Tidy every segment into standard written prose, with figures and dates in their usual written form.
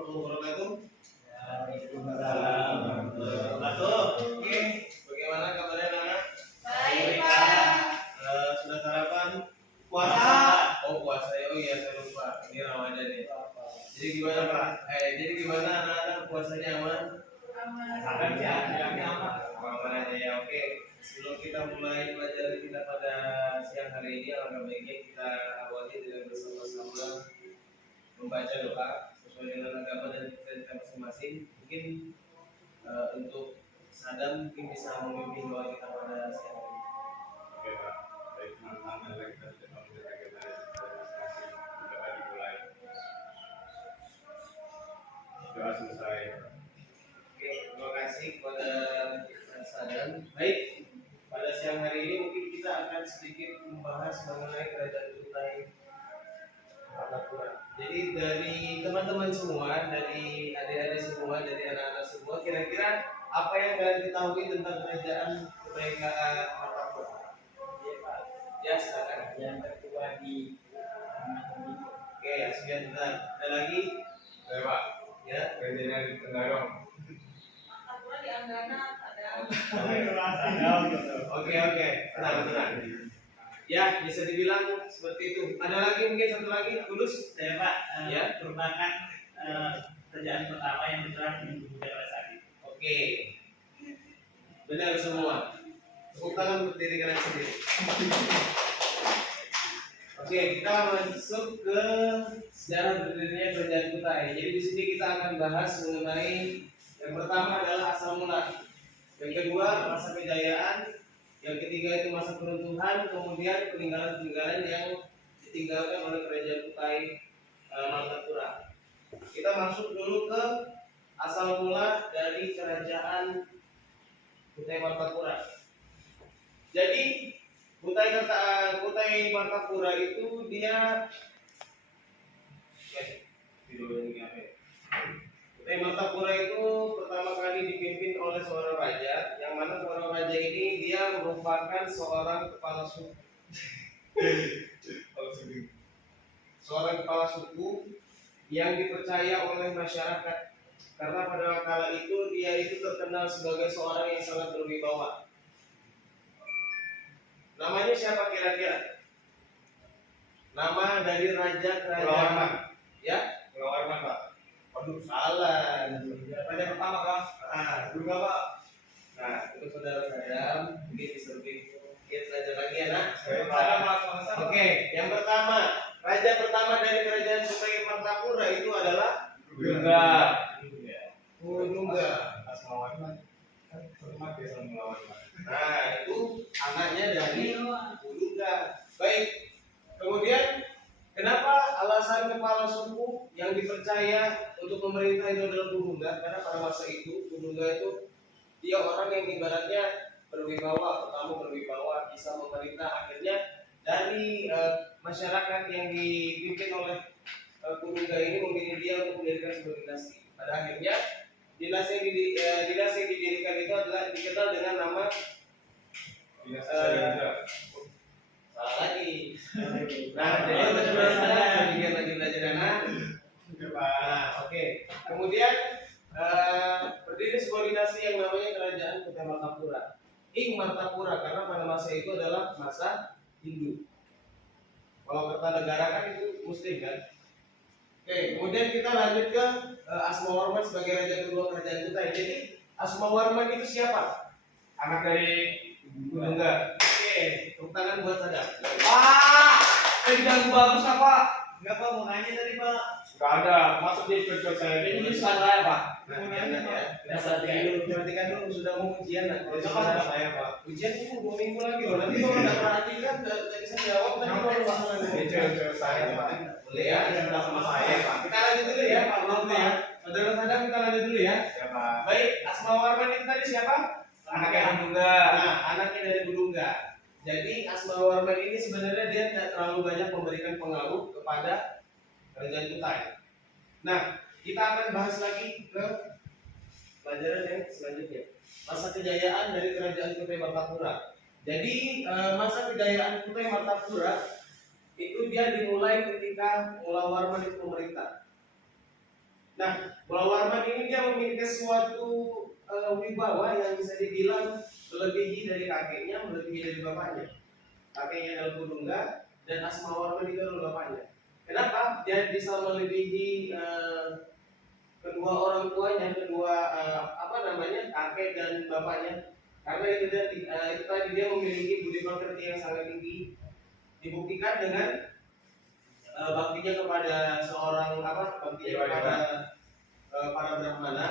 warahmatullahi wabarakatuh. Waalaikumsalam warahmatullahi wabarakatuh. Oke, bagaimana kabarnya anak? Baik, Pak. Sudah sarapan? Puasa. Oh puasa ya, oh iya saya lupa. Ini Ramadan ya. Jadi gimana Pak? Jadi gimana anak-anak puasanya aman? Aman ya, bilangnya apa? Aman aja ya. Oke. Sebelum kita mulai pelajaran kita pada siang hari ini, alangkah baiknya kita awali dengan bersama-sama membaca doa sesuai dengan agama dan kita masing-masing. Mungkin untuk Sadam mungkin bisa memimpin doa kita pada siang hari ini. Oke Pak, baik teman-teman lagi kita sudah memulai agama masing-masing. Doa dimulai. Doa selesai. Oke, terima kasih kepada Sadam. Baik, pada siang hari ini mungkin kita akan sedikit membahas mengenai kerajaan Kutai Martapura. Jadi dari teman-teman semua, dari adik-adik semua, dari anak-anak semua, kira-kira apa yang kalian ketahui tentang kerajaan Kutai Martapura? Iya Pak, Ya, silakan. yang tertua di Oke, ya, sekian bentar. Ada lagi? Saya Pak, Ya. kerjanya di Tenggarong. Martapura di Anggana ada. Oke, tenang. Ya, bisa dibilang seperti itu. Ada lagi mungkin satu lagi, Tulus? saya Pak, Ya. merupakan kerajaan pertama yang bergerak di Bumi pada saat itu. Oke. Benar semua. Tepuk tangan untuk diri kalian sendiri. Oke, kita masuk ke sejarah berdirinya kerajaan Kutai. Jadi di sini kita akan bahas mengenai yang pertama adalah asal mula. Yang kedua masa kejayaan. Yang ketiga itu masa peruntuhan. Kemudian peninggalan-peninggalan yang ditinggalkan oleh kerajaan Kutai Martapura. Kita masuk dulu ke asal mula dari kerajaan Kutai Martapura. Jadi Kutai Martapura itu dia Kutai Martapura itu pertama kali dipimpin oleh seorang raja, yang mana seorang raja ini dia merupakan seorang kepala suku. Seorang kepala suku yang dipercaya oleh masyarakat karena pada kala itu dia itu terkenal sebagai seorang yang sangat berwibawa. Namanya siapa kira-kira? Nama dari raja Pulau Arman. kerajaan. Ya? Pulau Arman Pak. Waduh, salah. Raja pertama Pak. Juga Pak. Nah, itu saudara Sadam. Mungkin bisa lebih belajar lagi ya nak. Oke, yang pertama, raja pertama dari kerajaan Kutai Martapura itu adalah Gunda. Purungga. Asmawan. Hormat ya sama melawan Pak. Nah, itu anaknya dari Purungga. Baik. Kemudian kenapa alasan kepala suku yang dipercaya untuk memerintah itu adalah Purungga? Karena pada masa itu Purungga itu dia orang yang ibaratnya berwibawa, pertama berwibawa, bisa memerintah. Akhirnya dari masyarakat yang dipimpin oleh Purungga ini memilih dia untuk mendirikan sebuah dinasti. Pada akhirnya dinasti yang didirikan itu adalah dikenal dengan nama Dinasti Salinja. salah lagi. Nah, jadi untuk saudara biar lagi belajar anak. Nah, oke. Kemudian berdiri sebuah dinasti yang namanya kerajaan Kutai Martapura. Ing Martapura karena pada masa itu adalah masa Hindu. Kalau Kertanegara kan itu Muslim kan. Oke, kemudian kita lanjut ke Asmawarman sebagai raja kedua kerajaan Kutai. Jadi Asmawarman itu siapa? Anak dari Purungga. Oke, tepuk tangan buat Sadam. Pak, diganggu bagus apa? Enggak Pak, mau nanya tadi Pak. Gak ada, masuk di ikut saya Ini salah Pak. Nah, jangan ya. Perhatikan dulu sudah mau ujian nah. Kalau Besok sudah kan saya Pak. ujian itu 2 minggu lagi loh. Nanti kalau nggak perhatikan nggak bisa jawab nanti baru masalah Ini cewek-cewek saya Pak. boleh ya. Yang udah sama saya Pak. Kita lanjut dulu ya Pak. Belum ya. Saudara Sadam kita lanjut dulu ya. Siapa? Baik, Asmawarman itu tadi siapa? Anaknya Handungga. Nah, anaknya dari Bulungga. Jadi Asmawarman ini sebenarnya dia tidak terlalu banyak memberikan pengaruh kepada kerajaan Kutai. Nah, kita akan bahas lagi ke pelajaran yang selanjutnya. Masa kejayaan dari kerajaan Kutai Martapura. Jadi masa kejayaan Kutai Martapura itu dia dimulai ketika Mula Warman itu pemerintah. Nah, Mula Warman ini dia memiliki suatu wibawa yang bisa dibilang melebihi dari kakeknya, melebihi dari bapaknya. Kakeknya adalah Purungga dan Asma Warman itu adalah bapaknya. Kenapa? Dia bisa melebihi kedua orang tuanya, kedua kakek dan bapaknya. Karena itu tadi dia memiliki budi pekerti yang sangat tinggi, dibuktikan dengan baktinya kepada para Brahmana,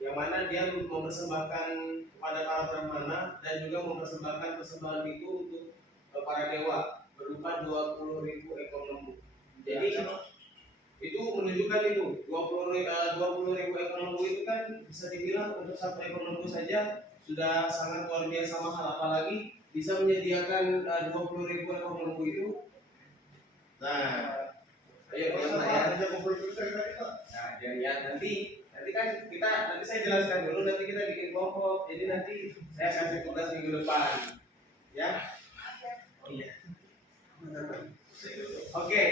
yang mana dia mempersembahkan kepada para Brahmana dan juga mempersembahkan persembahan itu untuk para dewa berupa 20.000 ekor lembu. Jadi itu menunjukkan itu 20.000 ekor lembu itu kan bisa dibilang untuk satu ekor lembu saja sudah sangat luar biasa mahal, apalagi bisa menyediakan 20.000 ekor lembu itu. Nah, ayo ya. Nah, ya nanti saya jelaskan dulu, nanti kita bikin kelompok. Jadi nanti saya kasih tugas minggu depan, ya. Oh iya. Oke,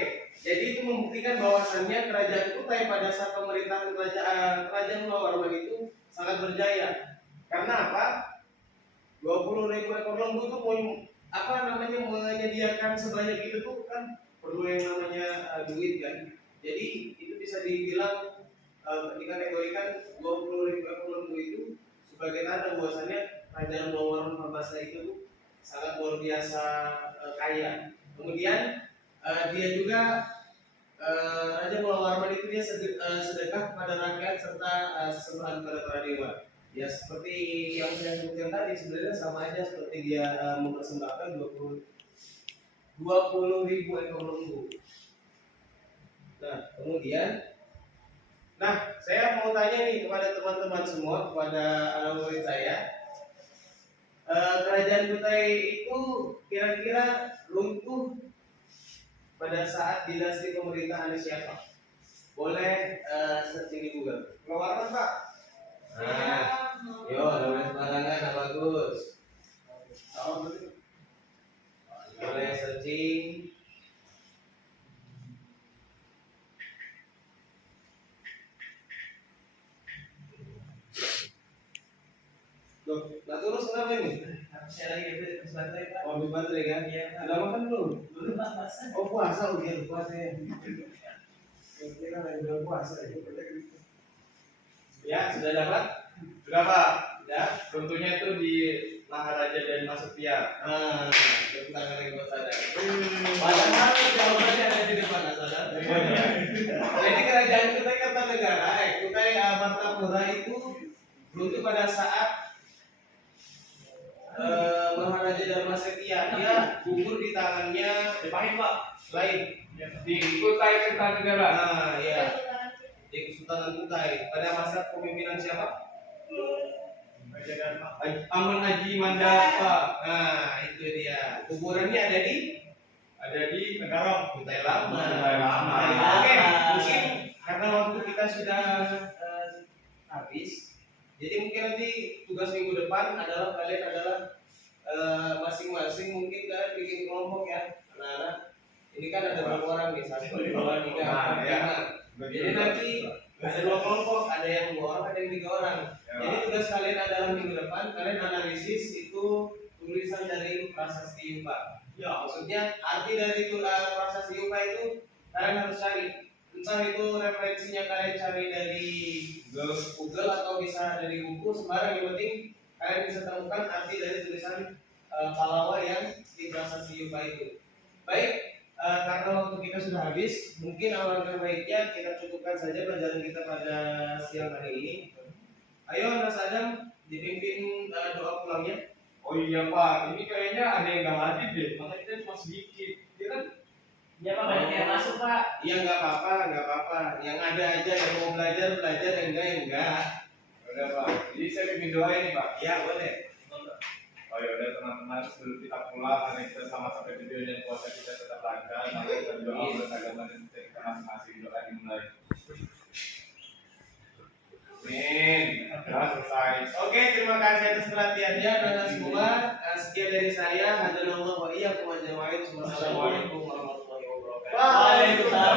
jadi itu membuktikan bahwasannya kerajaan Kutai pada saat pemerintahan kerajaan Mula Warman itu sangat berjaya. Karena apa? 20.000 ekor lembu itu menyediakan sebanyak itu tuh kan perlu yang namanya duit kan. Jadi itu bisa dibilang dikategorikan 20.000 ekor lembu itu sebagai tanda bahwasannya kerajaan Mula Warman pada masa itu sangat luar biasa kaya. Kemudian dia juga Raja Mula Warman itu dia sedekah kepada rakyat serta sesembahan kepada para dewa. Ya seperti yang saya sebutkan tadi, sebenarnya sama aja seperti dia mempersembahkan 20.000 ekor lembu. Nah, saya mau tanya nih kepada teman-teman semua, kepada anak murid saya, kerajaan Kutai itu kira-kira runtuh pada saat dinasti pemerintahan siapa? Boleh searching di Google. Keluaran Pak. Nah, yo, boleh sembarangan, bagus. Boleh searching. Loh, nggak terus kenapa ini? Saya lagi habis baterai Pak. Oh, habis baterai kan? Iya. Sudah makan belum? Belum Pak, masa? Oh, puasa udah puasa ya. Kira lagi belum puasa ya. Ya, sudah dapat? Sudah Pak. Sudah. Tentunya itu di Maharaja dan Masukya. Tepuk tangan lagi buat Sadar. Padahal jawabannya ada di depan Sadar. Jadi kerajaan Kutai Kartanegara, Kutai Martapura itu runtuh pada saat Maharaja Dharma Setia dia gugur di tangannya Pahit Pak. lain Di Kutai Kartanegara. Nah, ya di Kesultanan Kutai pada masa kepemimpinan siapa? Amun Haji Mandapa. Nah, itu dia. Kuburannya ada di Negara Kutai Lama. Kutai Lama. Oke, mungkin karena waktu kita sudah habis, jadi mungkin nanti tugas minggu depan adalah kalian masing-masing mungkin kalian bikin kelompok ya, anak-anak. Ini kan ada berapa orang nih? 1, 2, 3, 4, 5. Jadi nanti ada 2 kelompok, ada yang 2 orang, ada yang 3 orang. Jadi tugas kalian adalah minggu depan kalian analisis itu tulisan dari prasasti Yupa. Ya, maksudnya arti dari prasasti Yupa itu kalian harus cari. Entah itu referensinya kalian cari dari Google atau bisa dari buku, sembarang, yang penting kalian bisa temukan arti dari tulisan Pallawa yang di prasasti Yupa itu. Baik, karena waktu kita sudah habis, mungkin alangkah baiknya kita cukupkan saja pelajaran kita pada siang hari ini. Ayo Mas Adam, dipimpin doa pulangnya. Oh iya Pak, ini kayaknya ada yang nggak hadir deh. Makanya kita cuma sedikit. Ya kan? Ya Pak, banyak yang masuk Pak. Iya nggak apa-apa. Yang ada aja, yang mau belajar, yang enggak. Udah Pak. Jadi saya bikin doa ini Pak. Ya boleh. Oh ya udah teman-teman, sebelum kita pulang, karena kita sama-sama video dan puasa kita tetap lancar. Mari kita berdoa menurut agama dan kita masing-masing, doa dimulai. Amin. Sudah selesai. Oke, terima kasih atas perhatiannya dan semua. Sekian dari saya. Hadanallahu wa iyyakum ajma'in. Wassalamualaikum warahmatullahi wabarakatuh. Waalaikumsalam.